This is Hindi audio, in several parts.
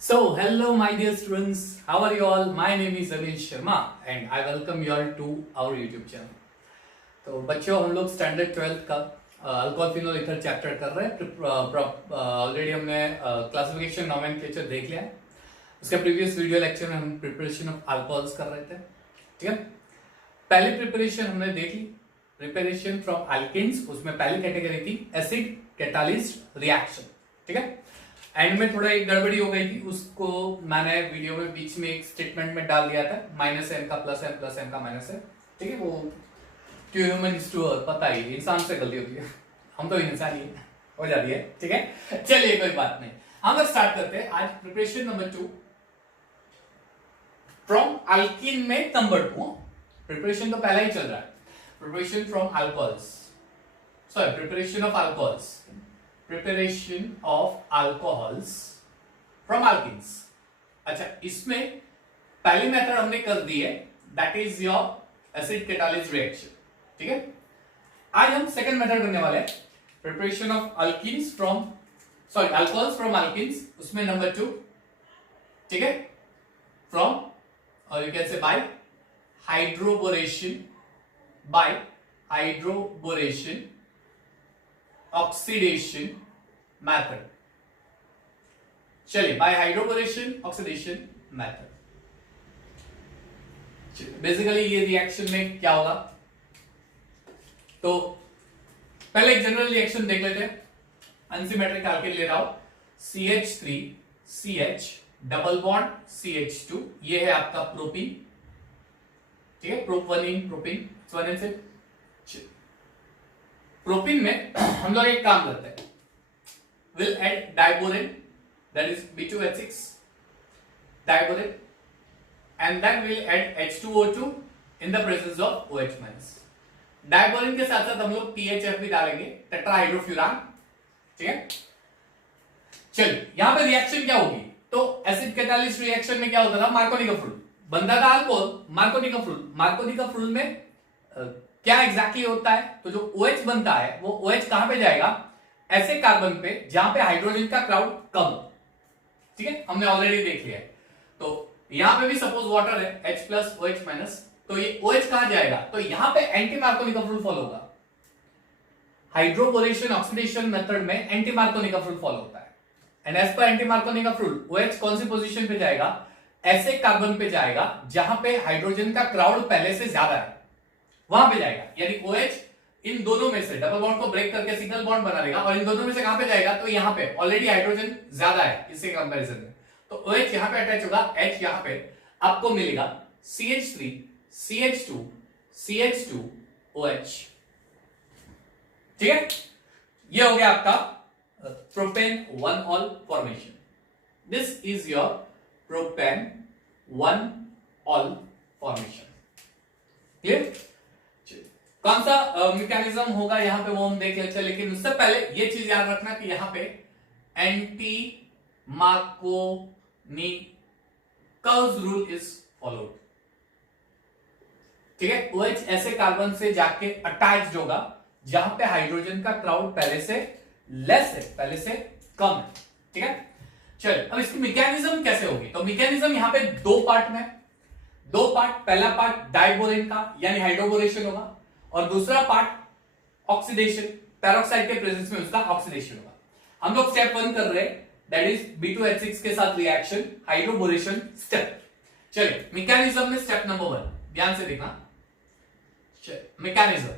So, hello my dear students, how are you all? My name is Amish Sharma and I welcome you all to our YouTube channel. तो बच्चों हम लोग स्टैंडर्ड 12th का अल्कोहल फिनोल ईथर चैप्टर कर रहे हैं। ऑलरेडी हमने क्लासिफिकेशन नोमेनक्लेचर देख लिया है। उसके प्रीवियस वीडियो लेक्चर में हम प्रिपरेशन ऑफ अल्कोहल्स कर रहे थे, ठीक है। पहली प्रिपरेशन हमने देख ली, प्रिपरेशन फ्रॉम एल्केन्स। उसमें पहली कैटेगरी थी एसिड कैटालिस्ट रिएक्शन, ठीक है। एंड में थोड़ा एक गड़बड़ी हो गई थी, उसको मैंने वीडियो में बीच में एक स्टेटमेंट में डाल दिया था, -m का प्लस m का माइनस है, ठीक है। वो क्यों ह्यूमन इज टू पता ही, इंसान से गलती होती है, हम तो इंसान ही हो जाती है, ठीक है। चलिए कोई बात नहीं, हम स्टार्ट करते हैं आज प्रिपरेशन नंबर 2 फ्रॉम अल्कीन में नंबर 2। प्रिपरेशन तो पहला ही चल रहा है, preparation from alcohols, sorry preparation of alcohols, preparation of alcohols from alkenes. अच्छा, इसमें पहली मेथड हमने कर दी है, that is your acid catalyst reaction, ठीक है। आज हम सेकंड मेथड करने वाले हैं, preparation of alkenes from alcohols from alkenes. उसमें नंबर 2, ठीक है, फ्रॉम और you can say by hydroboration oxidation method. चलिए, by hydroboration oxidation method. Basically ये रिएक्शन में क्या होगा, तो पहले एक जनरल रिएक्शन देख लेते हैं। अनसिमेट्रिक एल्केन ले रहा हूं, CH3CH डबल बॉन्ड CH2, ये है आपका प्रोपीन, ठीक है। प्रोपीन से प्रोपीन में हम लोग एक काम करते हैं, will add diborane, that is B2H6 diborane, and then will add H2O2 in the presence of OH-। Diborane के साथ साथ हम लोग THF भी डालेंगे, टेट्राहाइड्रोफ्यूरान, ठीक है। चलिए, यहां पे रिएक्शन क्या होगी, तो एसिड कैटालिस्ट रिएक्शन में क्या होता था, मार्कोनी का फ्लूइड बनता था, अल्कोहल मार्कोनी का फ्लूइड में क्या एग्जैक्टली होता है, तो जो OH बनता है वो OH कहां पे जाएगा, ऐसे कार्बन पे जहां पे हाइड्रोजन का क्राउड कम हो, ठीक है। हमने ऑलरेडी देख लिया है। तो यहां पे भी सपोज वाटर है, H+ OH-, तो ये OH कहां जाएगा, तो यहां पे एंटी मार्कोनी का फ्लूइड फॉलो होगा। हाइड्रोबोरेशन ऑक्सीडेशन मेथड में एंटी मार्कोनी का फ्लूइड फॉलो होता है, and as per anti Markovnikov का फ्लूइड OH कौन सी पोजीशन पे जाएगा, ऐसे कार्बन पे जाएगा जहां पे हाइड्रोजन का क्राउड पहले से ज्यादा है, वहां पे जाएगा। यानी OH इन दोनों में से डबल बॉन्ड को ब्रेक करके सिंगल बॉन्ड बना देगा, और इन दोनों में से कहां पे जाएगा, तो यहां पे ऑलरेडी हाइड्रोजन ज्यादा है इससे कंपैरिजन में, तो OH यहां पे अटैच होगा, H यहां पे आपको मिलेगा CH3 CH2 CH2 OH, ठीक है। ये हो गया आपका propane one ol formation. This is your propane one ol formation, clear. कौन सा मैकेनिज्म होगा यहां पे वो हम देख लेते हैं, लेकिन उससे पहले ये चीज याद रखना कि यहां पे एंटी मार्कोनिकल्स रूल इज फॉलोड, ठीक है। OH ऐसे कार्बन से जाके अटैच्ड होगा जहां पे हाइड्रोजन का क्राउड पहले से लेस है, पहले से कम है, ठीक है। चलिए, अब इसकी मैकेनिज्म कैसे होगी, तो मैकेनिज्म यहां पे दो पार्ट, पहला पार्ट डाइबोरेन का यानी हाइड्रोबोरेशन होगा, और दूसरा पार्ट ऑक्सीडेशन, पेरोक्साइड के प्रेजेंस में उसका ऑक्सीडेशन होगा। हम लोग स्टेप 1 कर रहे हैं, दैट इज B2H6 के साथ रिएक्शन, हाइड्रोबोरेशन स्टेप। चलिए, मैकेनिज्म में स्टेप नंबर 1 ध्यान से देखना। मैकेनिज्म,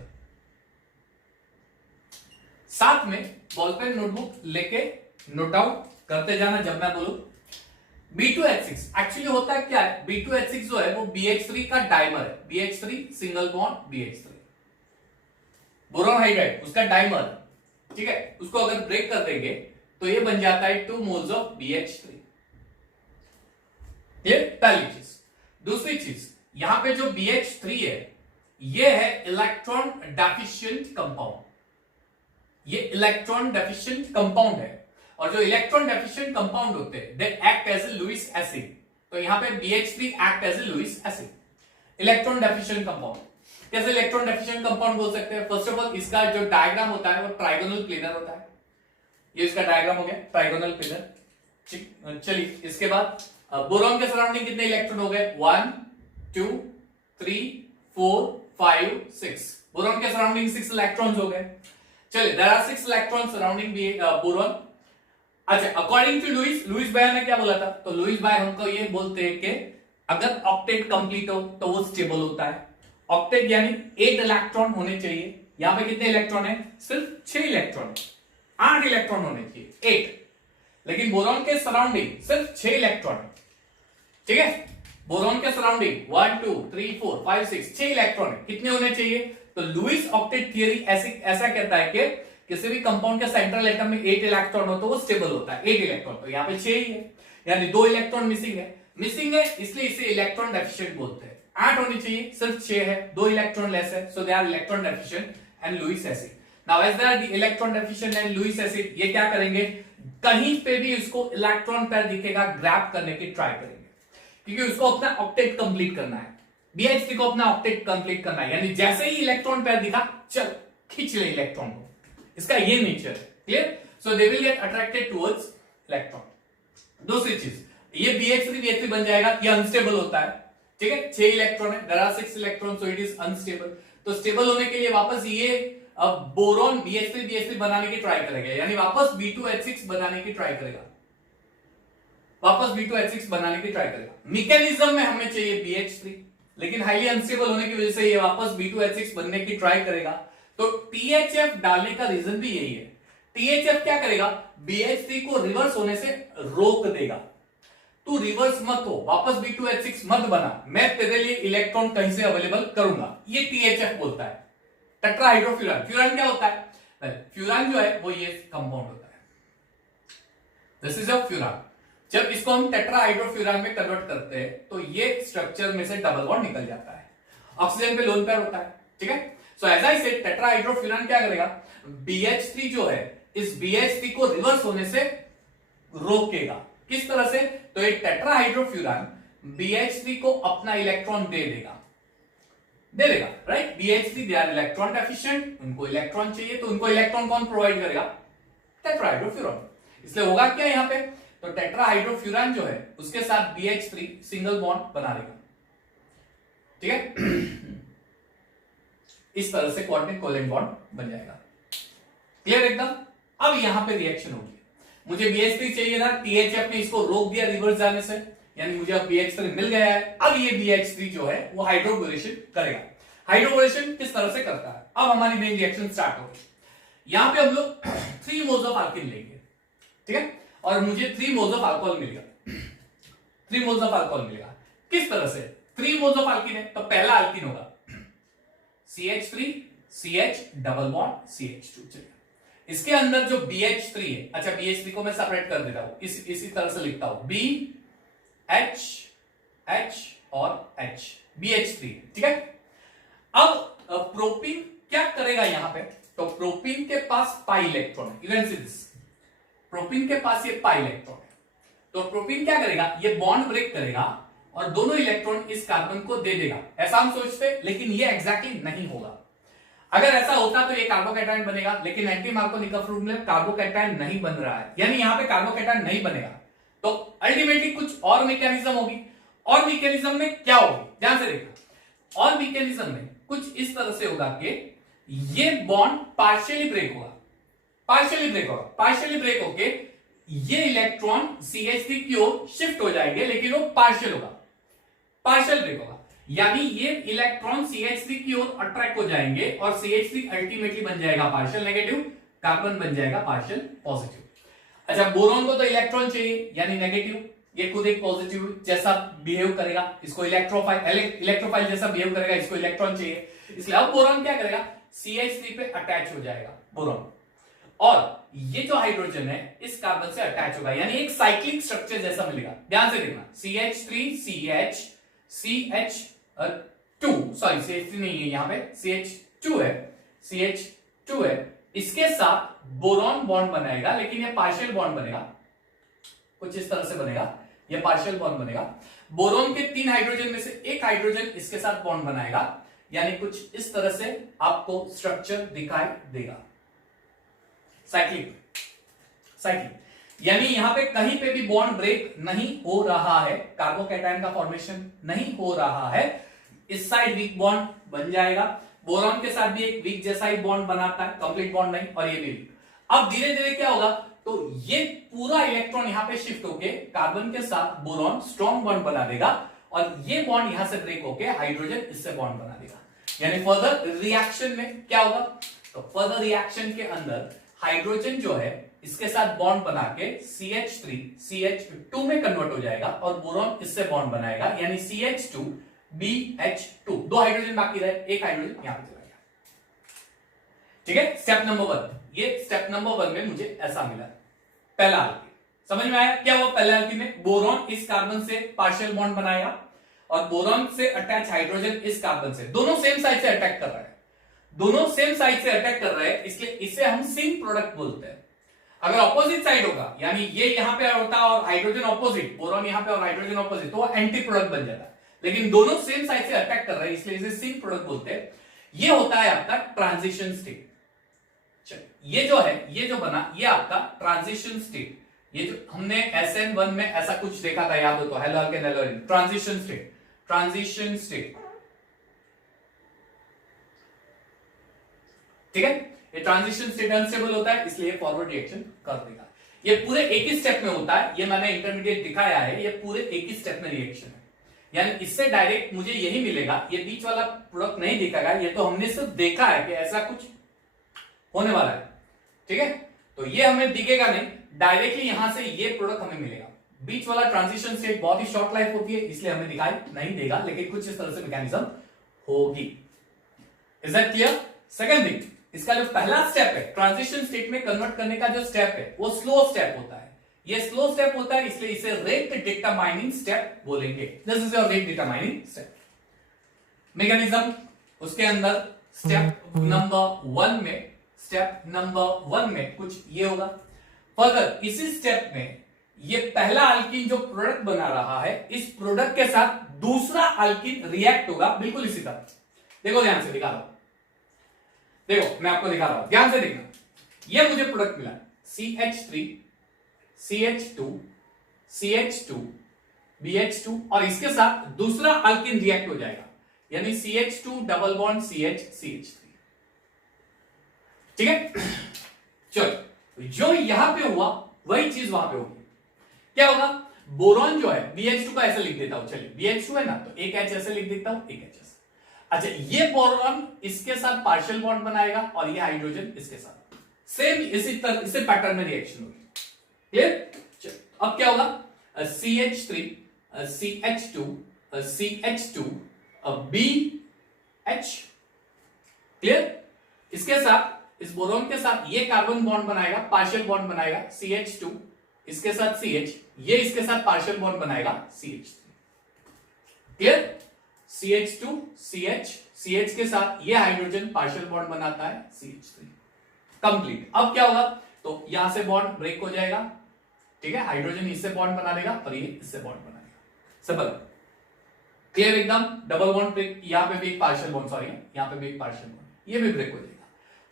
साथ में बॉल पेन नोटबुक लेके नोट डाउन करते जाना जब मैं बोलूं। B2H6 एक्चुअली होता है क्या है, B2H6 जो है वो BH3 का डाइमर है, BH3 single bond BH3, boron hydride उसका डाइमर, ठीक है। उसको अगर ब्रेक कर देंगे तो ये बन जाता है 2 मोल्स ऑफ BH3, ये पहली चीज। दूसरी चीज, यहां पे जो BH3 है ये है इलेक्ट्रॉन डेफिशिएंट कंपाउंड, ये इलेक्ट्रॉन डेफिशिएंट कंपाउंड है, और जो इलेक्ट्रॉन डेफिशिएंट कंपाउंड होते हैं they act as a Lewis acid, तो यहां पे BH3 act as a Lewis acid, electron deficient compound. कैसे इलेक्ट्रॉन डेफिशिएंट कंपाउंड बोल सकते हैं, फर्स्ट ऑफ ऑल इसका जो डायग्राम होता है वो ट्राइगोनल प्लेनर होता है, ये इसका डायग्राम हो गया ट्राइगोनल प्लेनर, चलिए इसके बाद बोरॉन के सराउंडिंग कितने इलेक्ट्रॉन हो गए? 1 2 3 4 5 6। बोरॉन के सराउंडिंग 6 इलेक्ट्रॉन्स हो गए। चलिए there are 6 electrons surrounding boron. अच्छा, अकॉर्डिंग टू लुईस बायर ने क्या बोला था? तो लुईस बायर हमको ये बोलते हैं कि अगर ऑक्टेट कंप्लीट हो तो वो स्टेबल होता है। ऑक्टेट यानी 8 इलेक्ट्रॉन होने चाहिए। यहां पे कितने इलेक्ट्रॉन है? सिर्फ 6 इलेक्ट्रॉन, 8 इलेक्ट्रॉन होने चाहिए, 8। लेकिन बोरॉन के सराउंडिंग सिर्फ 6 इलेक्ट्रॉन, ठीक है। बोरॉन के सराउंडिंग 1 2 3 4 5 6 6 इलेक्ट्रॉन कितने होने चाहिए? तो लुईस ऑक्टेट थियरी ऐसा कहता है कि किसी भी कंपाउंड के सेंट्रल एटम में 8 इलेक्ट्रॉन हो तो वो स्टेबल होता है। 8 इलेक्ट्रॉन, तो यहाँ पे 6 ही है, यानी 2 इलेक्ट्रॉन मिसिंग है इसलिए इसे इलेक्ट्रॉन डेफिशिएंट बोलते हैं। 8 होनी चाहिए, सिर्फ 6 है, 2 इलेक्ट्रॉन लेस है, so they are electron deficient and Lewis acid. Now as they are the electron deficient and Lewis acid, ये क्या करेंगे? कहीं पे भी इसको इलेक्ट्रॉन पेयर दिखेगा ग्रैब करने की ट्राई करेंगे, क्योंकि उसको अपना ऑक्टेट कंप्लीट करना है। BH3 को अपना ऑक्टेट कंप्लीट करना है, यानी जैसे ही इलेक्ट्रॉन पेयर दिखा चल खींच ले इलेक्ट्रॉन को, इसका ये नेचर है। Clear? So they will get attracted towards electron. दूसरी चीज, ये BH3 बन जाएगा, ये अनस्टेबल होता है, ठीक है। 6 इलेक्ट्रॉन है, there are 6 electron, so it is unstable. तो स्टेबल होने के लिए वापस ये बोरॉन BH3 बनाने की ट्राई करेगा, यानी वापस B2H6 बनाने की ट्राई करेगा, वापस B2H6 बनाने की ट्राई करेगा। मैकेनिज्म में हमें चाहिए BH3, लेकिन हाईली अनस्टेबल होने की वजह से ये वापस B2H6 बनने की ट्राई करेगा। तो THF डालने का रीजन भी यही है। THF क्या करेगा? BH3 को रिवर्स होने से रोक देगा। तू रिवर्स मत हो, वापस B2H6 मत बना, मैं तेरे लिए इलेक्ट्रॉन कहीं से अवेलेबल करूंगा, ये THF बोलता है। टेट्राहाइड्रोफ्यूरान, फ्यूरान क्या होता है? फ्यूरान जो है वो ये कंपाउंड होता है, दिस इज अ फ्यूरान। जब इसको हम टेट्राहाइड्रोफ्यूरान में कन्वर्ट करते हैं तो ये स्ट्रक्चर में से डबल बॉन्ड निकल जाता है, ऑक्सीजन पे लोन पेयर होता है, ठीक है। सो एज आई सेड, टेट्राहाइड्रोफ्यूरान क्या करेगा? BH3 जो है, इस BH3 को रिवर्स होने से रोकेगा। किस तरह से? तो ये टेट्राहाइड्रोफ्यूरान BH3 को अपना इलेक्ट्रॉन दे देगा, right. BH3 they are electron deficient, उनको इलेक्ट्रॉन चाहिए, तो उनको इलेक्ट्रॉन कौन प्रोवाइड करेगा? टेट्राहाइड्रोफ्यूरान। इसलिए होगा क्या यहाँ पे? तो टेट्राहाइड्रोफ्यूरान जो है उसके साथ BH3 सिंगल बॉन्ड बना देगा, ठीक है। इस तरह से कोऑर्डिनेट कोवेलेंट बॉन्ड बन जाएगा। क्लियर एकदम? अब यहां पे रिएक्शन होगी, मुझे BH3 चाहिए था, THF ने इसको रोक दिया रिवर्स जाने से, यानी मुझे अब BH3 मिल गया है। अब ये BH3 जो है वो हाइड्रोबोरेशन करेगा। हाइड्रोबोरेशन किस तरह से करता है? अब हमारी मेन रिएक्शन स्टार्ट होगी। यहां पे हम लोग 3 मोल्स ऑफ अल्कीन लेंगे, ठीक है, और मुझे 3 मोल्स ऑफ अल्कोहल मिलेगा। 3 मोल्स ऑफ अल्कोहल मिलेगा। किस तरह से? 3 मोल्स ऑफ अल्कीन है तो पहला अल्कीन होगा CH3 CH double bond CH2। चलिए इसके अंदर जो BH3 है, अच्छा BH3 को मैं सेपरेट कर देता हूं, इसी तरह से लिखता हूं, B H H और H, BH3, ठीक है। अब प्रोपीन क्या करेगा यहां पे? तो प्रोपीन के पास पाई इलेक्ट्रॉन है, इवन सी दिस, प्रोपीन के पास ये पाई इलेक्ट्रॉन है, तो प्रोपीन क्या करेगा? ये बॉन्ड ब्रेक करेगा और दोनों इलेक्ट्रॉन इस कार्बन को दे देगा, ऐसा हम सोचते, लेकिन ये एग्जैक्टली नहीं होगा। अगर ऐसा होता तो ये कार्बोकैटायन बनेगा, लेकिन एंटी मार्कोनिकफ रूल में कार्बोकैटायन नहीं बन रहा है, यानी यहां पे कार्बोकैटायन नहीं बनेगा। तो अल्टीमेटली कुछ और मैकेनिज्म होगी, और मैकेनिज्म में क्या होगी? ध्यान से देखना, और मैकेनिज्म में कुछ इस तरह से होगा कि ये बॉन्ड पार्शियली ब्रेक होगा, पार्शियली ब्रेक होके ये इलेक्ट्रॉन CH3 की ओर शिफ्ट हो जाएंगे, लेकिन वो पार्शियल ब्रेक होगा, यानी ये इलेक्ट्रॉन CH3 की ओर अट्रैक्ट हो जाएंगे और CH3 अल्टीमेटली बन जाएगा पार्शियल नेगेटिव, कार्बन बन जाएगा पार्शियल पॉजिटिव। अच्छा, बोरॉन को तो इलेक्ट्रॉन चाहिए यानी नेगेटिव, ये खुद एक पॉजिटिव जैसा बिहेव करेगा, इसको इलेक्ट्रोफाइल जैसा बिहेव करेगा, इसको इलेक्ट्रॉन चाहिए, इसलिए अब बोरॉन क्या करेगा? CH3 पे अटैच हो जाएगा बोरॉन, और ये जो हाइड्रोजन है इस कार्बन से अटैच होगा, यानी एक साइक्लिक स्ट्रक्चर जैसा मिलेगा। ध्यान से देखना, CH3 CH CH2 sorry CH3 नहीं है, यहां पे CH2 है, इसके साथ बोरॉन बॉन्ड बनाएगा, लेकिन ये पार्शियल बॉन्ड बनेगा, कुछ इस तरह से बनेगा, ये पार्शियल बॉन्ड बनेगा। बोरॉन के 3 हाइड्रोजन में से एक हाइड्रोजन इसके साथ बॉन्ड बनाएगा, यानी कुछ इस तरह से आपको स्ट्रक्चर दिखाई देगा, साइक्लिक। यानी यहां पे कहीं पे भी बॉन्ड ब्रेक नहीं हो रहा है, कार्बोकैटायन का फॉर्मेशन नहीं हो रहा है। इस साइड वीक बॉन्ड बन जाएगा, बोरॉन के साथ भी एक वीक जैसा ही बॉन्ड बनाता है, कंप्लीट बॉन्ड नहीं, और ये भी वीक। अब धीरे धीरे क्या होगा, तो ये पूरा इलेक्ट्रॉन यहां पे शिफ्ट होके कार्बन के साथ बोरॉन स्ट्रॉन्ग बॉन्ड बना देगा, और ये बॉन्ड यहां से ब्रेक होके हाइड्रोजन इससे बॉन्ड बना देगा। यानी फर्दर रिएक्शन में क्या होगा, तो फर्दर रिएक्शन के अंदर हाइड्रोजन जो है इसके साथ बॉन्ड बना के CH3 CH2 में कन्वर्ट हो जाएगा, और बोरॉन इससे बॉन्ड बनाएगा, यानी CH2 BH2, 2 हाइड्रोजन बाकी रहे, एक हाइड्रोजन यहां पे चला गया। ठीक है, स्टेप नंबर 1, ये स्टेप नंबर 1 में मुझे ऐसा मिला। पहला अल्कीन समझ में आया, क्या हुआ पहले अल्कीन में, बोरॉन इस कार्बन से पार्शियल बॉन्ड बनाएगा, और बोरॉन से अटैच हाइड्रोजन इस कार्बन से, दोनों सेम साइड से अटैक कर रहा है, दोनों सेम साइड से अटैक कर रहे हैं, इसलिए इसे हम सिंक प्रोडक्ट बोलते हैं। अगर ऑपोजिट साइड होगा, यानी ये यहां पे होता और हाइड्रोजन ऑपोजिट, बोरॉन यहां पे और हाइड्रोजन ऑपोजिट, तो वो एंटी प्रोडक्ट बन जाता है। लेकिन दोनों सेम साइड से अटैक कर रहे हैं, इसलिए इसे सिंक प्रोडक्ट बोलते हैं। ये होता है आपका ट्रांजिशन स्टेट। ये जो है, ये जो बना, ये आपका ट्रांजिशन स्टेट। ये जो हमने SN1 में ऐसा कुछ देखा था, याद हो तो, hello alkane hello alkene, transition state, transition state. ठीक है, ये ट्रांजिशन स्टेट अनस्टेबल होता है, इसलिए फॉरवर्ड रिएक्शन कर देगा। ये पूरे एक ही स्टेप में होता है, ये मैंने इंटरमीडिएट दिखाया है, ये पूरे एक ही स्टेप में रिएक्शन है। यानी इससे डायरेक्ट मुझे यही मिलेगा, ये बीच वाला प्रोडक्ट नहीं दिखेगा, ये तो हमने सिर्फ देखा है कि ऐसा कुछ होने वाला है। ठीक है, तो ये हमें दिखेगा नहीं, डायरेक्टली यहां से ये प्रोडक्ट हमें मिलेगा। बीच वाला ट्रांजिशन स्टेट बहुत ही शॉर्ट लाइफ होती है, इसलिए हमें दिखाई नहीं देगा, लेकिन कुछ इस तरह से मैकेनिज्म होगी। Is that clear? Second thing, इसका जो पहला स्टेप है ट्रांजिशन स्टेट में कन्वर्ट करने का, जो स्टेप है वो स्लो स्टेप होता है। ये स्लो स्टेप होता है, इसलिए इसे रेट डिटरमाइनिंग स्टेप बोलेंगे। This is your rate determining step. Mechanism उसके अंदर स्टेप नंबर 1 में कुछ ये होगा। फर्दर इसी स्टेप में ये पहला अल्कीन जो प्रोडक्ट बना रहा है, इस प्रोडक्ट के साथ दूसरा अल्कीन रिएक्ट होगा, बिल्कुल इसी तरह। देखो ध्यान से दिखा रहा हूं, देखो मैं आपको दिखा रहा हूं, ध्यान से देखना। ये मुझे प्रोडक्ट मिला CH3 CH2 CH2 BH2, और इसके साथ दूसरा अल्कीन रिएक्ट हो जाएगा, यानी CH2 डबल बॉन्ड CH3। ठीक है, चलो जो यहां पे हुआ वही चीज वहां पे होगी। क्या होगा, बोरॉन जो है BH2 का ऐसे लिख देता हूं, चलिए BH2 है ना, तो एक H ऐसे लिख देता हूं, एक H ऐसे। अच्छा, ये बोरॉन इसके साथ पार्शियल बॉन्ड बनाएगा, और ये हाइड्रोजन इसके साथ, सेम इसी तरह, इसी पैटर्न में रिएक्शन होगी। क्लियर? अब क्या होगा, CH3 CH2 CH2 BH। Clear? इसके साथ, इस बोरॉन के साथ ये कार्बन बॉन्ड बनाएगा, पार्शियल बॉन्ड बनाएगा CH2, इसके साथ CH, ये इसके साथ पार्शियल बॉन्ड बनाएगा CH3। क्लियर? CH2 CH के साथ ये हाइड्रोजन पार्शियल बॉन्ड बनाता है CH3। कंप्लीट। अब क्या होगा, तो यहां से बॉन्ड ब्रेक हो जाएगा। ठीक है, हाइड्रोजन इससे बॉन्ड बना देगा, और ये इससे बॉन्ड बना देगा। सिंपल, क्लियर एकदम। डबल बॉन्ड ब्रेक, यहां पे भी एक पार्शियल बॉन्ड, सॉरी यहां पे भी एक पार्शियल बॉन्ड, ये भी ब्रेक हो जाएगा।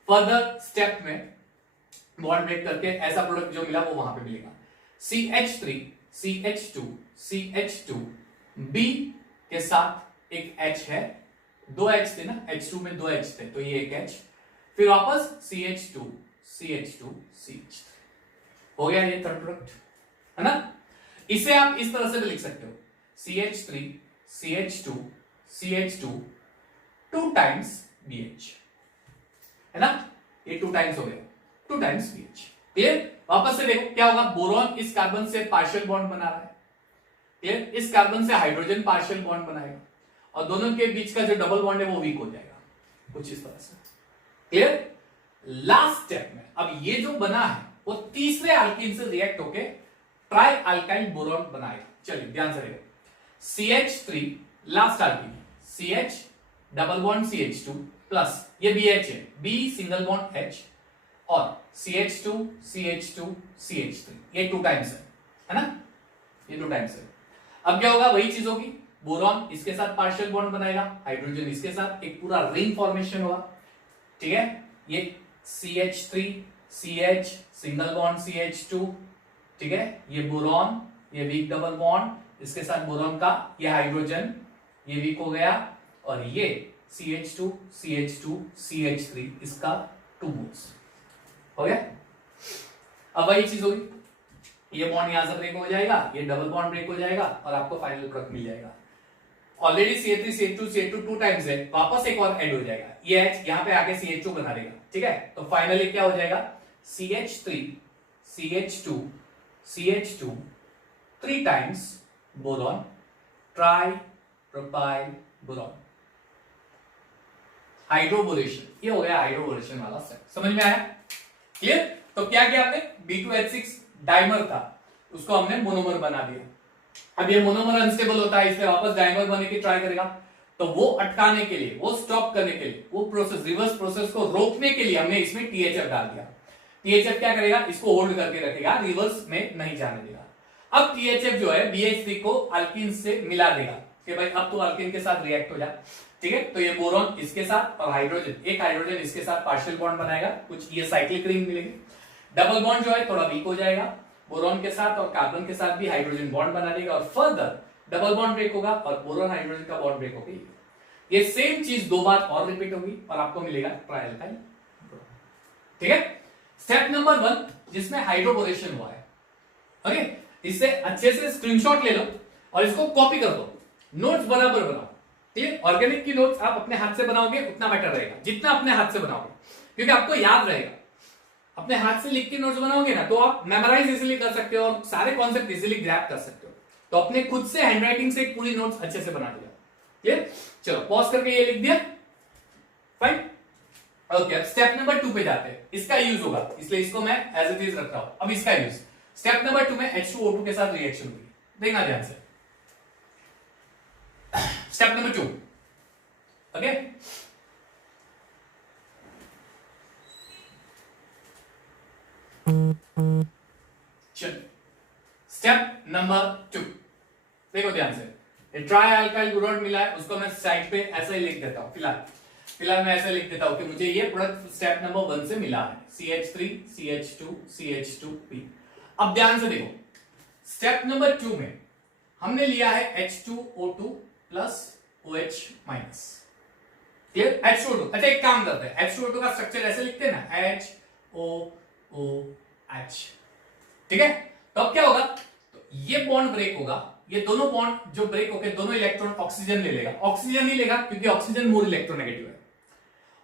फर्दर स्टेप में बॉन्ड ब्रेक करके ऐसा प्रोडक्ट जो मिला वो वहां पे मिलेगा। CH3 CH2 CH2 B के साथ एक H है, 2 H थे ना, H2 में 2 H थे, तो ये एक H, फिर वापस CH2 CH2 CH3 हो गया, ये थर्ड प्रोडक्ट है ना। इसे आप इस तरह से भी लिख सकते हो, CH3 CH2 CH2 2 times BH, है ना, ये 2 टाइम्स हो गया, 2 टाइम्स BH। क्लियर? वापस से देखो क्या होगा, बोरॉन इस कार्बन से पार्शियल बॉन्ड बना रहा है, क्लियर, इस कार्बन से हाइड्रोजन पार्शियल बॉन्ड बनाएगा, और दोनों के बीच का जो डबल बॉन्ड है वो वीक हो जाएगा, कुछ इस तरह से। क्लियर? लास्ट स्टेप में अब ये जो बना है वो तीसरे अल्कीन से रिएक्ट होके ट्राई अल्काइल बोरॉन बनाएगा। चलिए ध्यान से देखो, CH3 last alkyne, CH double bond CH2 plus ये BH है, B सिंगल बॉन्ड H, और CH2 CH2 CH3, ये 2 टाइम्स है ना, ये 2 टाइम्स है। अब क्या होगा, वही चीज होगी, बोरॉन इसके साथ पार्शियल बॉन्ड बनाएगा, हाइड्रोजन इसके साथ, एक पूरा रिंग फॉर्मेशन होगा। ठीक है, ये CH3 CH single bond CH2, ठीक है, ये बोरॉन, ये वीक डबल बॉन्ड, इसके साथ बोरॉन का ये हाइड्रोजन, ये वीक हो गया, और ये CH2 CH2 CH3 इसका 2 मोल्स हो गया। अब वही चीज होगी, ये बॉन्ड यहां से ब्रेक हो जाएगा, ये डबल बॉन्ड ब्रेक हो जाएगा और आपको फाइनल प्रोडक्ट मिल जाएगा। Already CH3 CH2 CH2 2 times है, वापस एक और ऐड हो जाएगा, ये H यहां पे आके CH2 बना देगा, ठीक है। तो फाइनली क्या हो जाएगा, CH3 CH2 CH2 3 times boron, try propyl boron, hydroboration. ये हो गया हाइड्रोबोरेशन वाला स्टेप, समझ में आया, क्लियर। तो क्या किया आपने, B2H6 डाइमर था, उसको हमने मोनोमर बना दिया। अब ये मोनोमर अनस्टेबल होता है, इसलिए वापस डाइमर बनने की ट्राई करेगा, तो वो अटकाने के लिए, वो स्टॉप करने के लिए, वो प्रोसेस, रिवर्स प्रोसेस को रोकने के लिए हमने इसमें THF डाल दिया। THF क्या करेगा, इसको होल्ड करके रखेगा, रिवर्स में नहीं जाने देगा। अब THF जो है BH3 को अल्किन से मिला देगा कि भाई अब तो अल्किन के साथ रिएक्ट हो जा, ठीक है। तो ये बोरॉन इसके साथ और हाइड्रोजन, एक हाइड्रोजन इसके साथ पार्शियल बॉन्ड बनाएगा, कुछ ये साइक्लिक रिंग मिलेगी। डबल बॉन्ड जो है थोड़ा वीक हो जाएगा, बोरॉन के साथ और कार्बन के साथ भी हाइड्रोजन बॉन्ड बना देगा, और फर्दर डबल बॉन्ड ब्रेक होगा और बोरॉन हाइड्रोजन का बॉन्ड ब्रेक होगी। ये सेम चीज 2 बार और रिपीट होगी और आपको मिलेगा ट्राइएल्काइल, ठीक है। स्टेप नंबर 1 जिसमें हाइड्रोबोरेशन हुआ है, ओके, इससे अच्छे से स्क्रीनशॉट ले लो और इसको कॉपी कर दो, नोट्स बराबर बनाओ, ठीक है। ऑर्गेनिक की नोट्स आप अपने हाथ से बनाओगे उतना बेटर रहेगा, जितना अपने हाथ से बनाओगे, क्योंकि आपको याद रहेगा। अपने हाथ से लिख के नोट्स बनाओगे ना तो आप मेमोराइज इजीली कर सकते हो और सारे कॉन्सेप्ट इजीली ग्रैब कर सकते हो। तो अपने खुद से हैंडराइटिंग से पूरी नोट्स अच्छे से बना दिया, क्लियर। चलो पॉज करके ये लिख दिया, फाइन, ओके। स्टेप नंबर 2 पे जाते हैं, इसका यूज होगा, इसलिए इसको मैं एज इट इज रख रहा हूं। अब इसका यूज स्टेप नंबर 2 में H2O2 के साथ रिएक्शन होगी, देखना ध्यान से। Step number 2, okay. चलो स्टेप नंबर 2 देखो ध्यान से, ट्राई अल्काइल बोरॉन मिला है, उसको मैं साइड पे ऐसा ही लिख देता हूं, फिलहाल मैं ऐसा लिख देता हूं कि मुझे ये प्रोडक्ट स्टेप नंबर 1 से मिला है, CH3 CH2 CH2P। अब ध्यान से देखो, स्टेप नंबर 2 में हमने लिया है H2O2 plus OH minus, clear. H2O2, अच्छा एक काम करते हैं, H2O2 का स्ट्रक्चर ऐसे लिखते हैं ना, HOOH, ठीक है। तो अब क्या होगा, तो ये बॉन्ड ब्रेक होगा, ये दोनों बॉन्ड जो ब्रेक होकर दोनों इलेक्ट्रॉन ऑक्सीजन ले लेगा, ऑक्सीजन ही लेगा क्योंकि ऑक्सीजन मोर इलेक्ट्रोनेगेटिव है,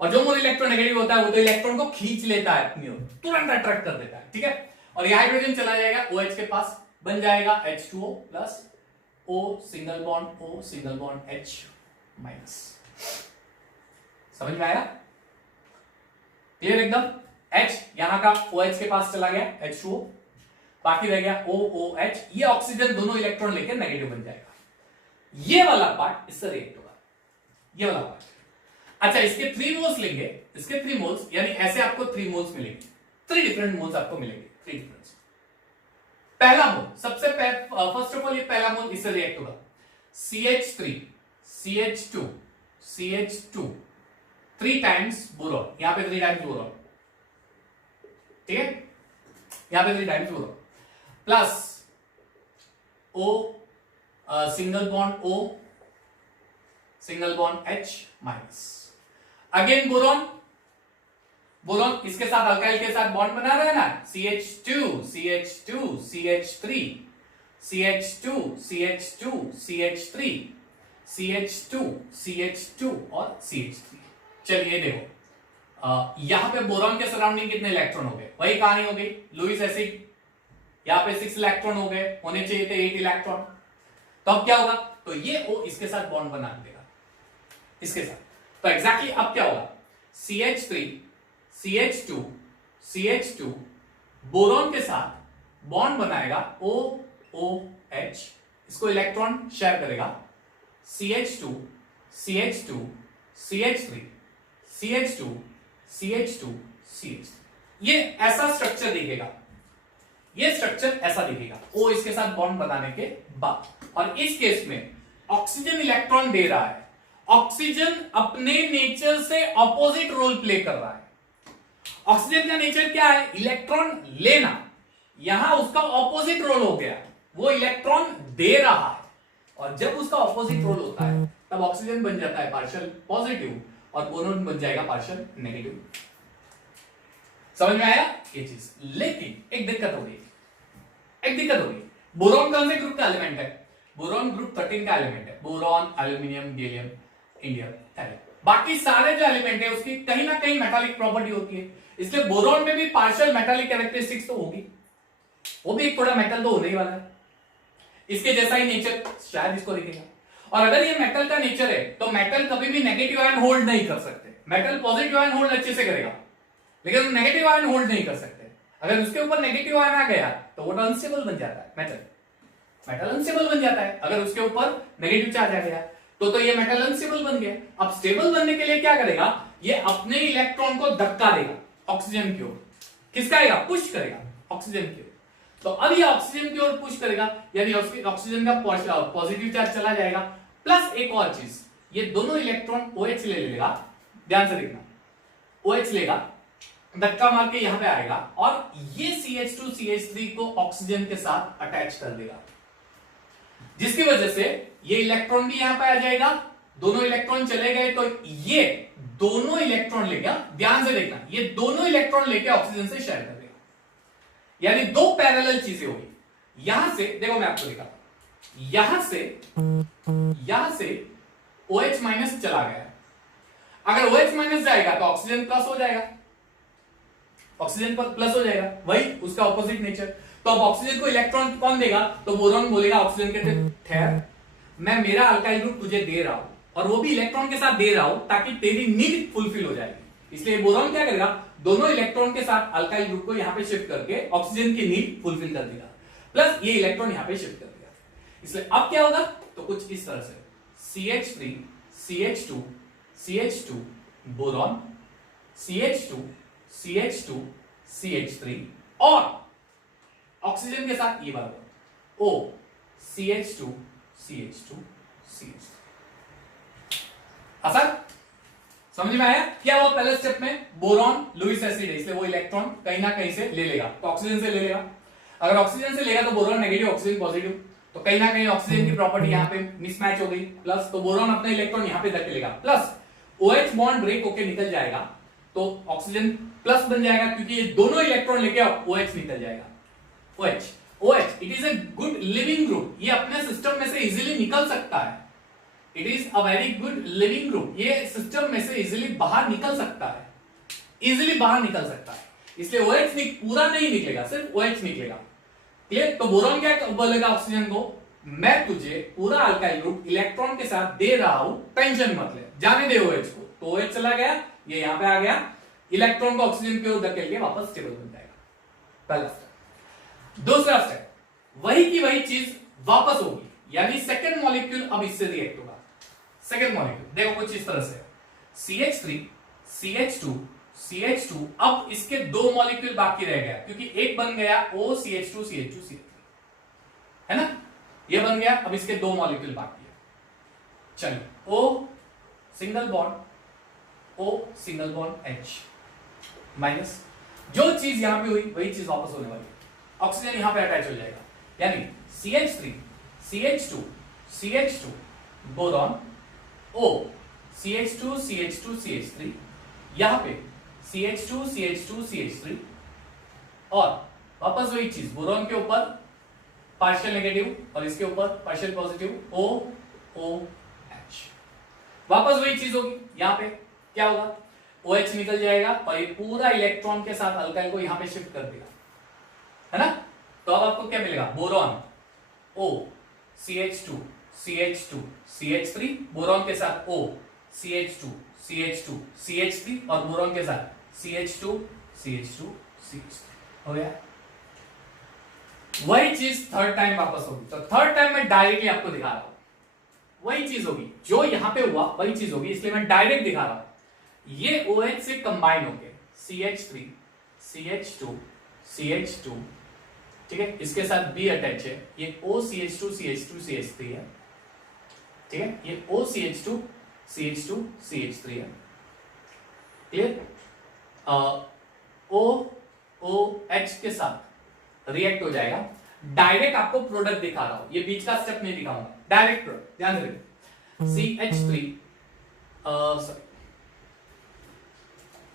और जो मोर इलेक्ट्रोनेगेटिव होता है वो तो इलेक्ट्रॉन को खींच लेता है अपनी ओर, तुरंत अट्रैक्ट कर देता है, ठीक है। और ये हाइड्रोजन चला जाएगा OH के पास, बन जाएगा H2O plus O single bond H minus. समझ में आया, क्लियर एकदम। H यहां का OH के पास चला गया, H2O, बाकी रह गया OOH, ये ऑक्सीजन दोनों इलेक्ट्रॉन लेके नेगेटिव बन जाएगा। ये वाला पार्ट इससे रिएक्ट होगा, ये वाला पार्ट। अच्छा इसके 3 मोल्स लेंगे, इसके 3 मोल्स, यानी ऐसे आपको 3 मोल्स मिलेंगे, 3 डिफरेंट मोल्स आपको मिलेंगे, 3 डिफरेंट। पहला मोल, सबसे फर्स्ट ऑफ ऑल ये पहला मोल इससे रिएक्ट होगा, CH3 CH2 CH2 3 times boron, यहां पे 3 टाइम्स बोरॉन, ठीक है, यहां पे 3 times boron, plus O single bond O single bond H minus, again boron, boron इसके साथ अल्काइल के साथ बॉन्ड बना रहा है ना, CH2 CH2 CH3 CH2 CH2 CH3 CH2 CH2 और CH3। चलिए देखो यहां पे बोरॉन के सराउंडिंग कितने इलेक्ट्रॉन हो गए, वही कहानी हो गई, लुईस एसिड, यहां पे 6 इलेक्ट्रॉन हो गए, होने चाहिए थे 8 इलेक्ट्रॉन। तो अब क्या होगा, तो ये O इसके साथ बॉन्ड बना देगा, इसके साथ। तो एग्जैक्टली अब क्या होगा, CH3 CH2 CH2 बोरॉन के साथ बॉन्ड बनाएगा OOH, इसको इलेक्ट्रॉन शेयर करेगा, CH2 CH2 CH3 CH2 CH2 CH3, ये ऐसा स्ट्रक्चर दिखेगा, ये स्ट्रक्चर ऐसा दिखेगा O इसके साथ बॉन्ड बनाने के बाद। और इस केस में ऑक्सीजन इलेक्ट्रॉन दे रहा है, ऑक्सीजन अपने नेचर से ऑपोजिट रोल प्ले कर रहा है। ऑक्सीजन का नेचर क्या है, इलेक्ट्रॉन लेना, यहां उसका ऑपोजिट रोल हो गया, वो इलेक्ट्रॉन दे रहा है, और जब उसका ऑपोजिट रोल होता है तब ऑक्सीजन बन जाता है पार्शियल पॉजिटिव और बोरोन बन जाएगा पार्शियल नेगेटिव। समझ में आया ये चीज? लेकिन एक दिक्कत हो गई, बोरॉन कौन से ग्रुप का एलिमेंट है? बोरॉन ग्रुप 13 का एलिमेंट है, boron, aluminium, gallium, indium, thallium. बाकी सारे जो एलिमेंट है उसकी कहीं ना कहीं मेटालिक प्रॉपर्टी होती है, इसलिए बोरॉन में भी पार्शियल मेटालिक कैरेक्टरिस्टिक्स तो होगी, वो भी एक थोड़ा मेटल तो होने ही वाला है, इसके जैसा ही नेचर शायद इसको दिखेगा। और अगर ये मेटल का नेचर है तो मेटल कभी भी नेगेटिव आयन होल्ड नहीं कर सकते, मेटल पॉजिटिव आयन होल्ड अच्छे से करेगा लेकिन नेगेटिव आयन होल्ड नहीं कर सकते। अगर उसके ऊपर नेगेटिव आयन आ गया तो वो अनस्टेबल बन जाता है, मेटल अनस्टेबल बन जाता है। अगर उसके ऊपर नेगेटिव चार्ज आ गया तो ये मेटल अनस्टेबल बन गया। अब स्टेबल बनने के लिए क्या करेगा? ये अपने इलेक्ट्रॉन को धक्का देगा ऑक्सीजन की ओर, किसका आएगा? पुश करेगा ऑक्सीजन की ओर। तो अब ये ऑक्सीजन की ओर पुश करेगा, यानी ऑक्सीजन का पॉजिटिव चार्ज चला जाएगा। प्लस एक और चीज, ये दोनों इलेक्ट्रॉन OH ले लेगा, ध्यान से देखना, OH लेगा, धक्का मार के यहां पे आएगा और ये CH2 CH3 को ऑक्सीजन के साथ अटैच कर देगा, जिसकी वजह से ये इलेक्ट्रॉन भी यहां पे आ जाएगा। दोनों इलेक्ट्रॉन चले गए तो ये दोनों इलेक्ट्रॉन लेके, ध्यान से देखना, ये दोनों इलेक्ट्रॉन लेके ऑक्सीजन से शेयर कर देगा, यानी दो पैरेलल चीजें होगी। यहां से देखो, मैं आपको दिखाता हूं, यहां से OH माइनस चला गया, अगर OH माइनस जाएगा तो ऑक्सीजन प्लस हो जाएगा, ऑक्सीजन पर प्लस हो जाएगा, वही उसका ऑपोजिट नेचर। तो अब ऑक्सीजन को इलेक्ट्रॉन कौन देगा? तो बोरॉन बोलेगा ऑक्सीजन के, ठहर, मैं मेरा अल्काइल ग्रुप तुझे दे रहा हूं और वो भी इलेक्ट्रॉन के साथ दे रहा हूं ताकि तेरी नीड फुलफिल हो जाएगी। इसलिए बोरॉन क्या करेगा? दोनों इलेक्ट्रॉन के साथ अल्काइल ग्रुप को यहां पे शिफ्ट करके ऑक्सीजन की नीड फुलफिल कर देगा, प्लस ये इलेक्ट्रॉन यहां पे शिफ्ट कर देगा। इसलिए अब क्या होगा? तो कुछ इस तरह से CH3 CH2 CH2 boron, CH2 CH2 CH3 और ऑक्सीजन के साथ ये बात O CH2 CH2 CH3। आसान समझ में आया? क्या हुआ पहले स्टेप में? बोरॉन लुईस एसिड है, इसलिए वो इलेक्ट्रॉन कहीं ना कहीं से ले लेगा, तो ऑक्सीजन से ले लेगा। अगर ऑक्सीजन से लेगा तो बोरॉन नेगेटिव, ऑक्सीजन पॉजिटिव, तो कहीं ना कहीं ऑक्सीजन की प्रॉपर्टी यहां पे मिसमैच हो गई, प्लस तो बोरॉन अपना इलेक्ट्रॉन यहां पे धकेल लेगा, प्लस OH बॉन्ड ब्रेक होके निकल जाएगा तो ऑक्सीजन प्लस बन जाएगा, क्योंकि ये दोनों इलेक्ट्रॉन लेके OH निकल जाएगा। OH it is a good leaving group, ये अपने सिस्टम में से इजीली निकल सकता है, it is a very good leaving group, ये सिस्टम में से इजीली बाहर निकल सकता है, इजीली बाहर निकल सकता है, इसलिए OH पूरा नहीं निकलेगा, सिर्फ OH निकलेगा। क्लियर? तो बोरॉन क्या बोलेगा ऑक्सीजन को? मैं तुझे पूरा अल्काइल ग्रुप इलेक्ट्रॉन के साथ दे रहा हूं, टेंशन मत ले, जाने दे OH को। तो OH चला गया, ये यहां पे आ गया, इलेक्ट्रॉन को ऑक्सीजन की ओर धकेल के वापस स्टेबल बन जाएगा। पहला स्टेप। दूसरा स्टेप, वही की वही चीज वापस होगी, यानी सेकंड मॉलिक्यूल अब इससे रिएक्ट होगा। सेकंड मॉलिक्यूल देखो कुछ इस तरह से, CH3 CH2 CH2, अब इसके दो मॉलिक्यूल बाकी रह गया, क्योंकि एक बन गया OCH2 CH2 CH3, है ना, ये बन गया, अब इसके दो मॉलिक्यूल बाकी है। चलिए, O single bond, O single bond H minus, जो चीज यहां पे हुई वही चीज वापस होने वाली है, ऑक्सीजन यहां पे अटैच हो जाएगा, यानी CH3 CH2 CH2 boron, O CH2 CH2 CH3, यहां पे CH2 CH2 CH3 और वापस वही चीज, बोरॉन के ऊपर पार्शियल नेगेटिव और इसके ऊपर पार्शियल पॉजिटिव OOH, वापस वही चीज होगी। यहां पे क्या होगा? OH निकल जाएगा और ये पूरा इलेक्ट्रॉन के साथ अल्काइल को यहां पे शिफ्ट कर देगा, है ना। तो अब आपको क्या मिलेगा? Boron O CH2 CH2 CH3, boron के साथ O CH2 CH2 CH3 और बोरॉन के साथ CH2 CH2 CH3 हो गया। वही चीज थर्ड टाइम वापस होगी, तो थर्ड टाइम मैं डायरेक्टली आपको दिखा रहा हूं, वही चीज होगी जो यहां पे हुआ, वही चीज होगी, इसलिए मैं डायरेक्ट दिखा रहा हूं। ये OH से कंबाइन होके CH3 CH2 CH2, ठीक है, इसके साथ B अटैच है, ये OCH2 CH2 CH3 है, ठीक है, ये OCH2 CH2 CH3 है, क्लियर। OH के साथ रिएक्ट हो जाएगा। डायरेक्ट आपको प्रोडक्ट दिखा रहा हूं, ये बीच का स्टेप नहीं दिखाऊंगा, डायरेक्ट प्रोडक्ट। ध्यान रखिए, CH3 सॉरी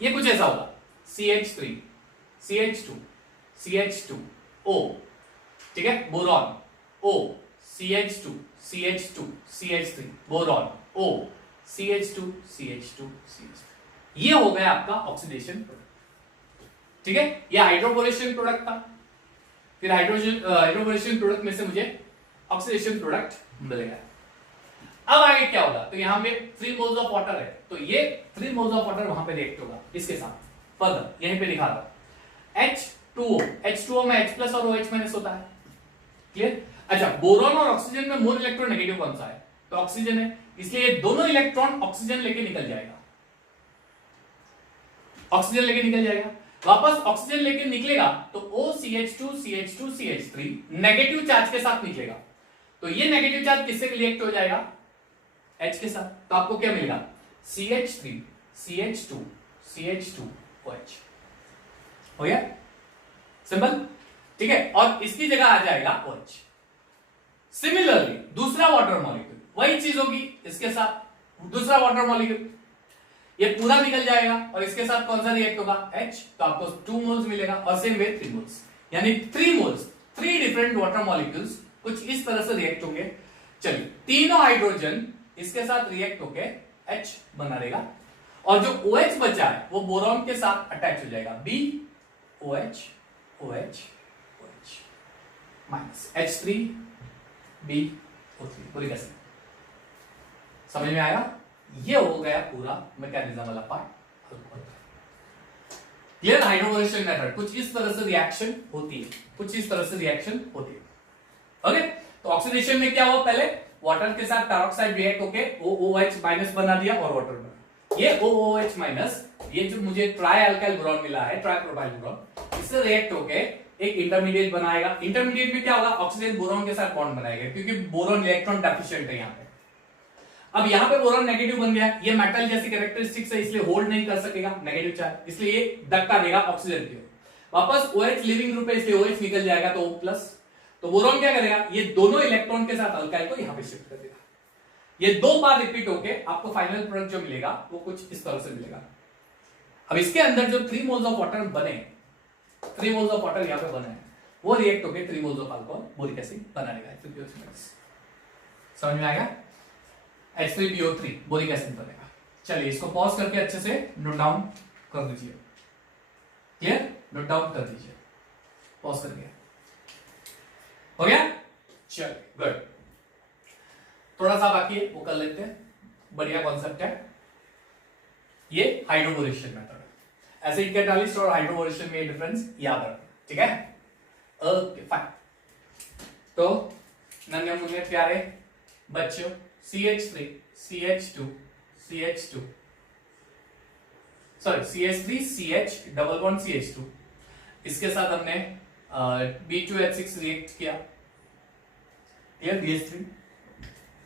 ये कुछ ऐसा होगा, CH3 CH2 CH2 O, ठीक है, boron O CH2 CH2 CH3 boron O CH2 CH2 CH3, ये हो गया आपका ऑक्सीडेशन प्रोडक्ट, ठीक है। ये हाइड्रोबोरेशन प्रोडक्ट था, फिर हाइड्रोबोरेशन प्रोडक्ट में से मुझे ऑक्सीडेशन प्रोडक्ट मिलेगा। अब आगे क्या होगा, तो यहां पे 3 मोल्स ऑफ वाटर है, तो ये 3 मोल्स ऑफ वाटर वहां पे रिएक्ट होगा इसके साथ, फर्दर यहीं पे लिखा रहा H2O में H प्लस और OH माइनस होता है, क्लियर। अच्छा, बोरॉन और ऑक्सीजन में मोल इलेक्ट्रॉन नेगेटिव कौन सा है, तो ऑक्सीजन है, इसलिए ये दोनों इलेक्ट्रॉन ऑक्सीजन लेके निकल जाएगा, ऑक्सीजन लेके निकल जाएगा, वापस ऑक्सीजन लेके निकलेगा तो OCH2 CH2 CH3 negative charge के साथ निकलेगा, तो ये नेगेटिव चार्ज किससे रिएक्ट हो जाएगा, H के साथ, तो आपको क्या मिलेगा, CH3 CH2 CH2 OH, हो गया सिंपल, ठीक है। और इसकी जगह आ जाएगा OH। सिमिलरली दूसरा वाटर मॉलिक्यूल वही चीज होगी, इसके साथ दूसरा वाटर मॉलिक्यूल ये पूरा निकल जाएगा और इसके साथ कौन सा रिएक्ट होगा, H, तो आपको 2 मोल्स मिलेगा, और सेम वे 3 मोल्स, यानी 3 मोल्स, 3 डिफरेंट वाटर मॉलिक्यूल्स कुछ इस तरह से रिएक्ट होंगे। चलिए, तीनों हाइड्रोजन इसके साथ रिएक्ट होके H बना देगा, और जो OH बचा है वो बोरॉन के साथ अटैच हो जाएगा, BOH OH OH minus H3BO3, पूरी कैसे समझ में आया, ये हो गया पूरा मैकेनिज्म वाला पार्ट। क्लियर, हाइड्रोबोरेशन मेथड कुछ इस तरह से रिएक्शन होती है, कुछ इस तरह से रिएक्शन होती है, ओके। तो ऑक्सीडेशन में क्या हुआ, पहले वाटर के साथ पेरोक्साइड रिएक्ट होके OOH माइनस बना दिया और वाटर बना, ये OOH माइनस, ये जो मुझे ट्राई अल्काइल बोरॉन मिला है, ट्राई प्रोपाइल बोरॉन, इससे रिएक्ट होके एक इंटरमीडिएट बनाएगा। इंटरमीडिएट में क्या होगा, ऑक्सीजन बोरॉन के साथ बॉन्ड बनाएगा, क्योंकि बोरॉन इलेक्ट्रॉन डेफिशिएंट है यहाँ पे। अब यहाँ पे बोरॉन नेगेटिव बन गया, ये मेटल जैसी कैरेक्टरिस्टिक्स है, इसलिए होल्ड नहीं कर सकेगा नेगेटिव चार्ज, इसलिए ये धक्का देगा ऑक्सीजन की ओर, वापस OH लिविंग ग्रुप है इसलिए OH निकल जाएगा तो O+, तो बोरॉन क्या करेगा, ये दोनों इलेक्ट्रॉन के साथ अल्काइल को यहाँ पे शिफ्ट कर देगा। ये 2 बार रिपीट होके आपको फाइनल प्रोडक्ट जो मिलेगा वो कुछ इस तरह से मिलेगा। अब इसके अंदर जो 3 मोल्स ऑफ वाटर बने, 3 मोल्स ऑफ वाटर यहाँ पे बने हैं, वो रिएक्ट होके 3 moles of alcohol boric acid बना देगा, समझ में आएगा, H3PO3 बोरिक एसिड बनेगा। चलिए इसको पॉज करके अच्छे से नोट डाउन कर दीजिए, क्लियर, नोट डाउन कर दीजिए, पॉज कर दिया, हो गया, चलिए गुड। थोड़ा सा बाकी है वो कर लेते हैं, बढ़िया कॉन्सेप्ट है, ये हाइड्रोबोरेशन मेथड है, एसिड कैटालिस्ट और हाइड्रोबोरेशन में डिफरेंस याद रखना, ठीक है, ओके फाइन। तो नन्हे मुन्ने प्यारे बच्चों, CH3 CH2 CH2 sorry CH3 CH double bond CH2, इसके साथ हमने B2H6 रिएक्ट किया, clear, BH3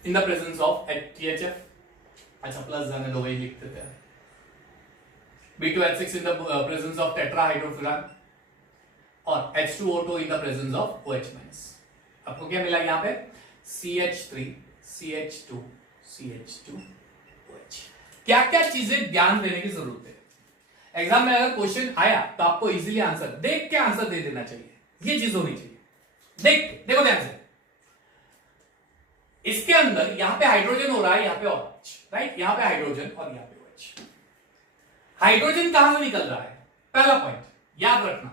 in the presence of THF, अच्छा प्लस जाने दो, वही लिखते थे, B2H6 in the presence of tetrahydrofuran, और H2O2 in the presence of OH minus. आपको क्या मिला यहाँ पे, CH3 CH2 CH2 OH। क्या क्या चीजें ध्यान देने की जरूरत है, एग्जाम में अगर क्वेश्चन आया तो आपको इजीली आंसर देख के आंसर दे देना चाहिए, ये चीज होनी चाहिए, देखो ध्यान से। इसके अंदर यहां पे हाइड्रोजन हो रहा है, यहां पे OH, राइट, यहां पे हाइड्रोजन और यहां पे OH। हाइड्रोजन कहां से निकल रहा है, पहला पॉइंट याद रखना,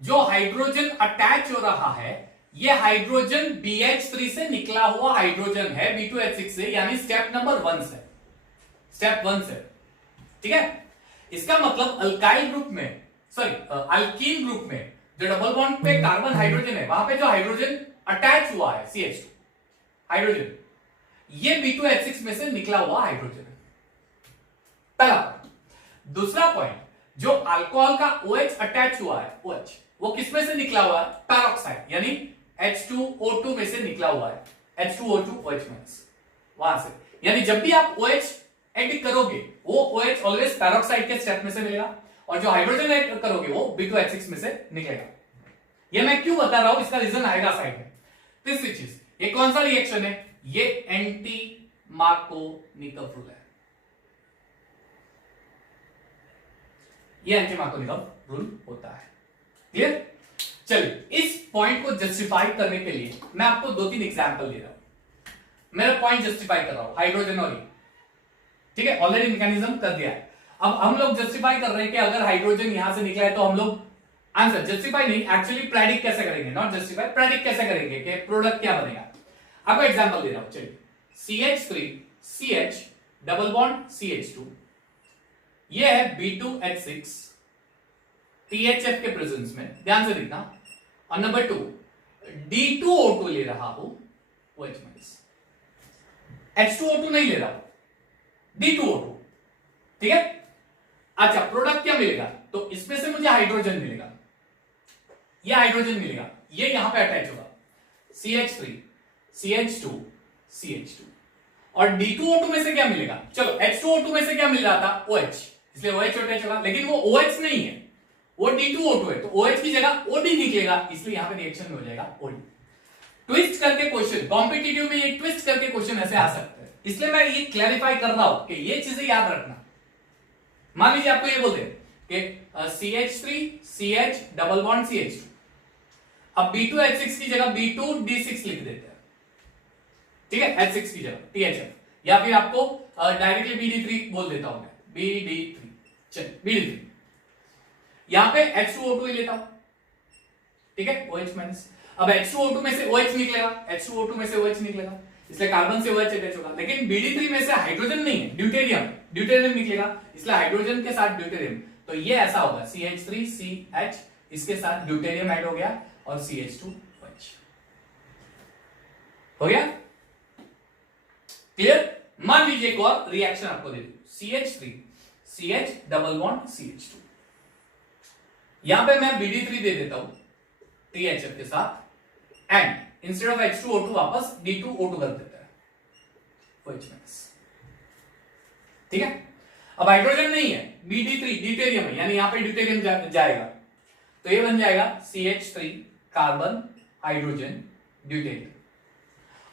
जो हाइड्रोजन अटैच हो रहा है ये हाइड्रोजन BH3 से निकला हुआ हाइड्रोजन है, B2H6 से, यानी स्टेप नंबर 1 से, स्टेप 1 से, ठीक है। इसका मतलब अल्काइल ग्रुप में, सॉरी अल्कीन ग्रुप में जो डबल बॉन्ड पे कार्बन हाइड्रोजन है, वहां पे जो हाइड्रोजन अटैच हुआ है CH2 हाइड्रोजन, ये B2H6 में से निकला हुआ हाइड्रोजन है, पहला पॉइंट। दूसरा पॉइंट, जो अल्कोहल का OH अटैच हुआ है, OH वो किसमें से निकला हुआ है, पैरोक्साइड, यानी H2O2 में से निकला हुआ है, H2O2 OH माइनस, वहां से, यानी जब भी आप OH ऐड करोगे वो OH ऑलवेज पैरोक्साइड के स्टेप में से मिलेगा, और जो हाइड्रोजन ऐड करोगे वो B2H6 में से निकलेगा। ये मैं क्यों बता रहा हूं, इसका रीजन आएगा साइड में। तीसरी चीज, ये कौन सा रिएक्शन है, ये एंटी मार्कोनिकॉफ रूल है, ये एंटी मार्कोनिकॉफ रूल होता है। क्लियर? चलिए, इस पॉइंट को जस्टिफाई करने के लिए मैं आपको 2-3 एग्जांपल दे रहा हूं, मेरा पॉइंट जस्टिफाई कर रहा हूं, हाइड्रोजन और, ठीक है, ऑलरेडी मैकेनिज्म कर दिया है। अब हम लोग जस्टिफाई कर रहे हैं कि अगर हाइड्रोजन यहां से निकला है तो हम लोग आंसर जस्टिफाई नहीं, एक्चुअली प्रेडिक्ट कैसे करेंगे, नॉट जस्टिफाई, प्रेडिक्ट कैसे करेंगे कि प्रोडक्ट क्या बनेगा। आपको एग्जांपल दे रहा हूं, चलिए, CH3 CH double bond CH2, ये है B2H6 THF के प्रेजेंस में, ध्यान से देखना। और नंबर 2 D2O2 ले रहा हूं, OH माइनस, H2O2 नहीं ले रहा हूं, D2O2, ठीक है। अच्छा, प्रोडक्ट क्या मिलेगा, तो इसमें से मुझे हाइड्रोजन मिलेगा, ये हाइड्रोजन मिलेगा, ये यहां पे अटैच होगा, CH3 CH2 CH2, और D2O2 में से क्या मिलेगा, चलो H2O2 में से क्या मिल रहा था, OH, इसलिए OH अटैच होगा, लेकिन वो OH नहीं है, वो D2O2 है, तो OH की जगह OD निकलेगा, इसलिए यहां पे रिएक्शन में हो जाएगा OD। ट्विस्ट करके क्वेश्चन, कॉम्पिटिटिव में ये ट्विस्ट करके क्वेश्चन ऐसे आ सकते हैं, इसलिए मैं ये क्लैरिफाई कर रहा हूं कि ये चीजें याद रखना। मान लीजिए आपको ये बोलते हैं कि CH3 CH double bond CH2, अब B2H6 की जगह B2D6 लिख देते हैं, ठीक है, H6 की जगह THF, या फिर आपको डायरेक्टली BD3 बोल देता हूं मैं, BD3, चलिए BD3, यहां पे H2O2 ही लेता हूं, ठीक है, OH माइनस। अब H2O2 में से OH निकलेगा, H2O2 में से OH निकलेगा, इसलिए कार्बन से OH अटैच होगा, लेकिन BD3 में से हाइड्रोजन नहीं है, ड्यूटेरियम निकलेगा, इसलिए हाइड्रोजन के साथ ड्यूटेरियम, तो ये ऐसा होगा CH3 CH, इसके साथ ड्यूटेरियम ऐड हो गया और CH2OH हो गया। क्लियर? मान लीजिए एक और रिएक्शन आपको दे दूं, CH3 CH double bond CH2, यहां पे मैं BD3 दे देता हूं THF के साथ, एंड इंस्टेड ऑफ H2O2 वापस D2O2 कर देता है, OH माइनस, ठीक है। अब हाइड्रोजन नहीं है, BD3 ड्यूटेरियम है, यानी यहां पे ड्यूटेरियम जाएगा, तो ये बन जाएगा CH3 कार्बन हाइड्रोजन ड्यूटेरियम,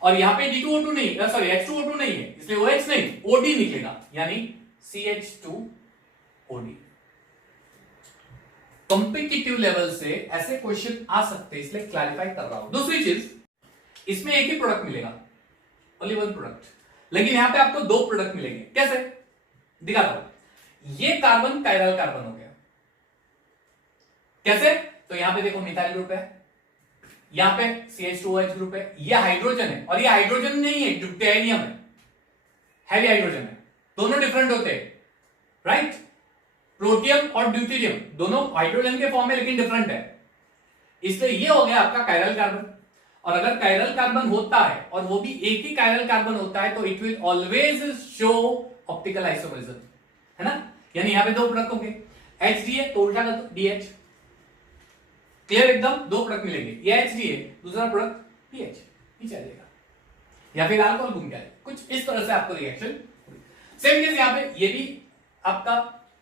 और यहां पे D2O2 नहीं, सॉरी H2O2 नहीं है, इसलिए OH नहीं, OD निकलेगा, यानी CH2OD। कॉम्पिटिटिव लेवल से ऐसे क्वेश्चन आ सकते हैं, इसलिए क्लैरिफाई कर रहा हूं। दूसरी चीज, इसमें एक ही प्रोडक्ट मिलेगा, ओनली वन प्रोडक्ट, लेकिन यहां पे आपको 2 प्रोडक्ट मिलेंगे। कैसे दिखाता हूं, ये कार्बन कायरल कार्बन हो गया, कैसे, तो यहां पे देखो मिथाइल ग्रुप है, यहां पे CH2OH ग्रुप है, ये हाइड्रोजन है, और ये हाइड्रोजन नहीं है, ड्यूटेरियम है, हैवी हाइड्रोजन है, दोनों डिफरेंट होते हैं, राइट। प्रोटियम और ड्यूटेरियम दोनों हाइड्रोजन के फॉर्म में, लेकिन डिफरेंट है, इसलिए ये हो गया आपका कायरल कार्बन। और अगर कायरल कार्बन होता है और वो भी एक ही कायरल कार्बन होता है, तो it will always show optical isomerism, है ना, यानी यहां पे 2 प्रोडक्ट होंगे, HDA तो उल्टा कर दो DH, क्लियर एकदम, 2 प्रोडक्ट मिलेंगे, ये HDA, दूसरा प्रोडक्ट PH, नीचे आ जाएगा, या फिर अल्कोहल घूम के आएगा, कुछ इस तरह से आपको रिएक्शन। सेम चीज यहां पे, ये भी आपका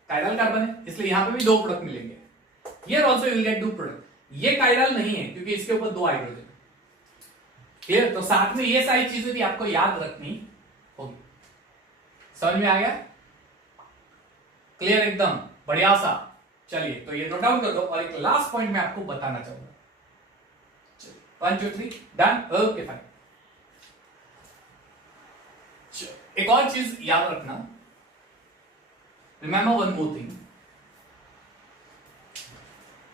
कायरल कार्बन है, इसलिए यहां पे भी 2 प्रोडक्ट मिलेंगे, here also you will get 2 product, ये कायरल नहीं है क्योंकि इसके ऊपर 2 हाइड्रोजन, क्लियर। तो साथ में ये सारी चीजें भी आपको याद रखनी होगी, समझ में आ गया, क्लियर एकदम, बढ़िया सा। चलिए, तो ये नोट डाउन कर दो, और एक लास्ट पॉइंट मैं आपको बताना चाहूंगा, 1 2 3 डन, ओके फाइन। एक और चीज याद रखना, रिमेंबर वन मोर थिंग,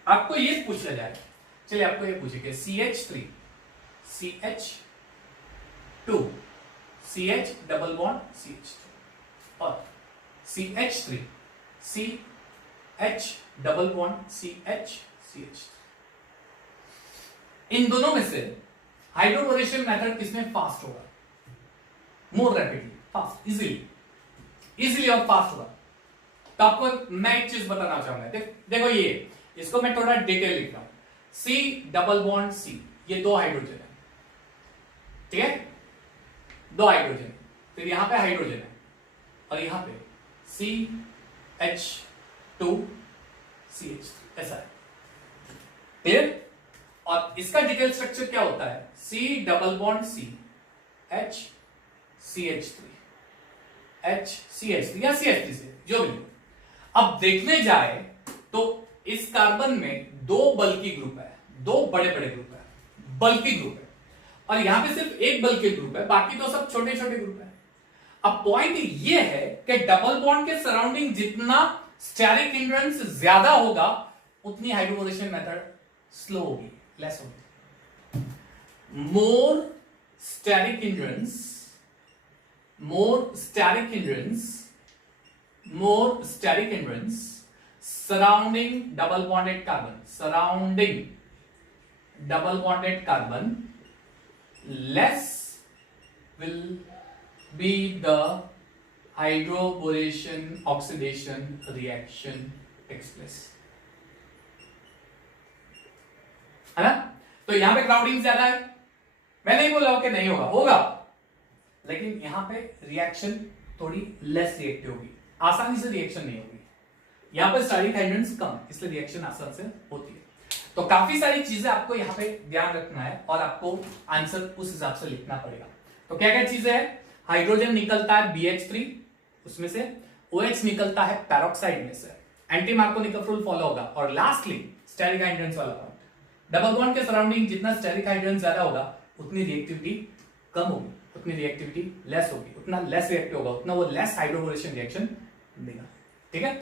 आपको ये पूछा जाए, चलिए आपको ये पूछे कि CH3 CH2 CH double bond CH2 और CH3 CH double bond CH CH, इन दोनों में से हाइड्रोबोरेशन मेथड किसमें फास्ट होगा, मोर रैपिडली, फास्ट, इजीली और फास्ट होगा। तो आपको मैं एक चीज बताना चाहूंगा, देखो ये, इसको मैं थोड़ा डिटेल लिख रहा हूं, C डबल बॉन्ड C, ये 2 हाइड्रोजन है, ठीक है, 2 हाइड्रोजन, फिर यहां पे हाइड्रोजन है, और यहां पे CH2CH, ऐसा है, क्लियर। और इसका डिटेल स्ट्रक्चर क्या होता है, C double bond C HCH3 या CH3 से जो भी। अब देखने जाए तो इस कार्बन में दो बल्की ग्रुप है, दो बड़े बड़े ग्रुप है, बल्की ग्रुप है, और यहां पे सिर्फ एक बल्की ग्रुप है, बाकी तो सब छोटे छोटे ग्रुप है। अब पॉइंट ये है कि डबल बॉन्ड के सराउंडिंग जितना स्टेरिक हिंड्रेंस ज्यादा होगा उतनी हाइड्रोबोरेशन मेथड स्लो होगी, लेस होगी। More steric hindrance surrounding double bonded carbon, less will be the hydroboration oxidation reaction takes place, है ना। तो यहां पे क्राउडिंग ज्यादा है, मैं नहीं बोल रहा हूं कि नहीं होगा, लेकिन यहां पे रिएक्शन थोड़ी लेस रिएक्टिव होगी, आसानी से रिएक्शन नहीं होगी। यहां पर स्टेरिक हाइड्रेंस कम है, इसलिए रिएक्शन आसान से होती है। तो काफी सारी चीजें आपको यहां पे ध्यान रखना है और आपको आंसर उस हिसाब से लिखना पड़ेगा। तो क्या क्या चीजें हैं, हाइड्रोजन निकलता है BH3 उसमें से, OH निकलता है पैरोक्साइड में से, एंटी मार्कोनिकल रूल फॉलो होगा, और लास्टली स्टेरिक हाइड्रेंस वाला पार्ट। डबल बॉन्ड के सराउंडिंग जितना स्टेरिक हाइड्रेंस ज्यादा होगा उतनी रिएक्टिविटी कम होगी, उतनी रिएक्टिविटी लेस होगी, उतना लेस रिएक्टिव होगा, उतना वो लेस हाइड्रोबोरेशन रिएक्शन देगा। ठीक है,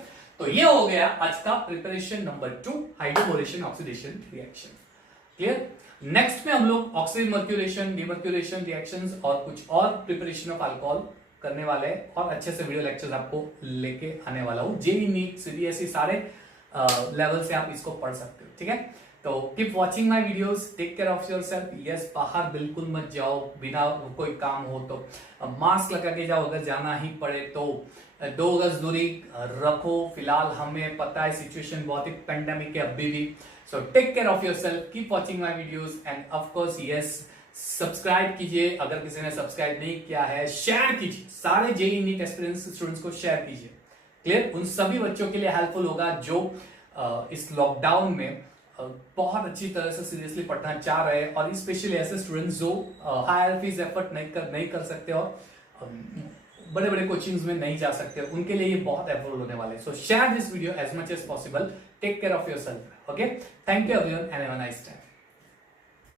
तो ये हो गया आज का preparation number 2, hydroboration oxidation reaction. Clear. Next में हम लोग ऑक्सीजन मर्क्यूरेशन, डीमर्क्यूरेशन रिएक्शंस और कुछ और प्रिपरेशन ऑफ अल्कोहल करने वाले हैं, और अच्छे से वीडियो लेक्चर्स आपको लेके आने वाला हूं। जेईई नीट सीबीएसई सारे लेवल से आप इसको पढ़ सकते हो। ठीक है, तो keep watching my videos, take care of yourself. Yes, बाहर बिल्कुल मत जाओ बिना कोई काम हो तो, मास्क लगा के जाओ, अगर जाना ही पड़े तो 2 गज दूरी रखो। फिलहाल हमें पता है सिचुएशन बहुत ही पेंडेमिक है अभी भी, so take care of yourself, keep watching my videos, and of course yes subscribe कीजिए अगर किसी ने सब्सक्राइब नहीं किया है, शेयर कीजिए, सारे जेईई नीट एस्पिरेंट्स स्टूडेंट्स को शेयर कीजिए। क्लियर, उन सभी बच्चों के लिए हेल्पफुल होगा जो इस लॉकडाउन में बहुत अच्छी तरह से सीरियसली पढ़ना चाह रहे हैं, और स्पेशली ऐसे स्टूडेंट्स जो हायर फीस एफर्ट नहीं कर सकते और बड़े बड़े कोचिंग्स में नहीं जा सकते, उनके लिए ये बहुत हेल्पफुल होने वाले हैं। So share this video as much as possible, take care of yourself. Okay, thank you everyone and have a nice time.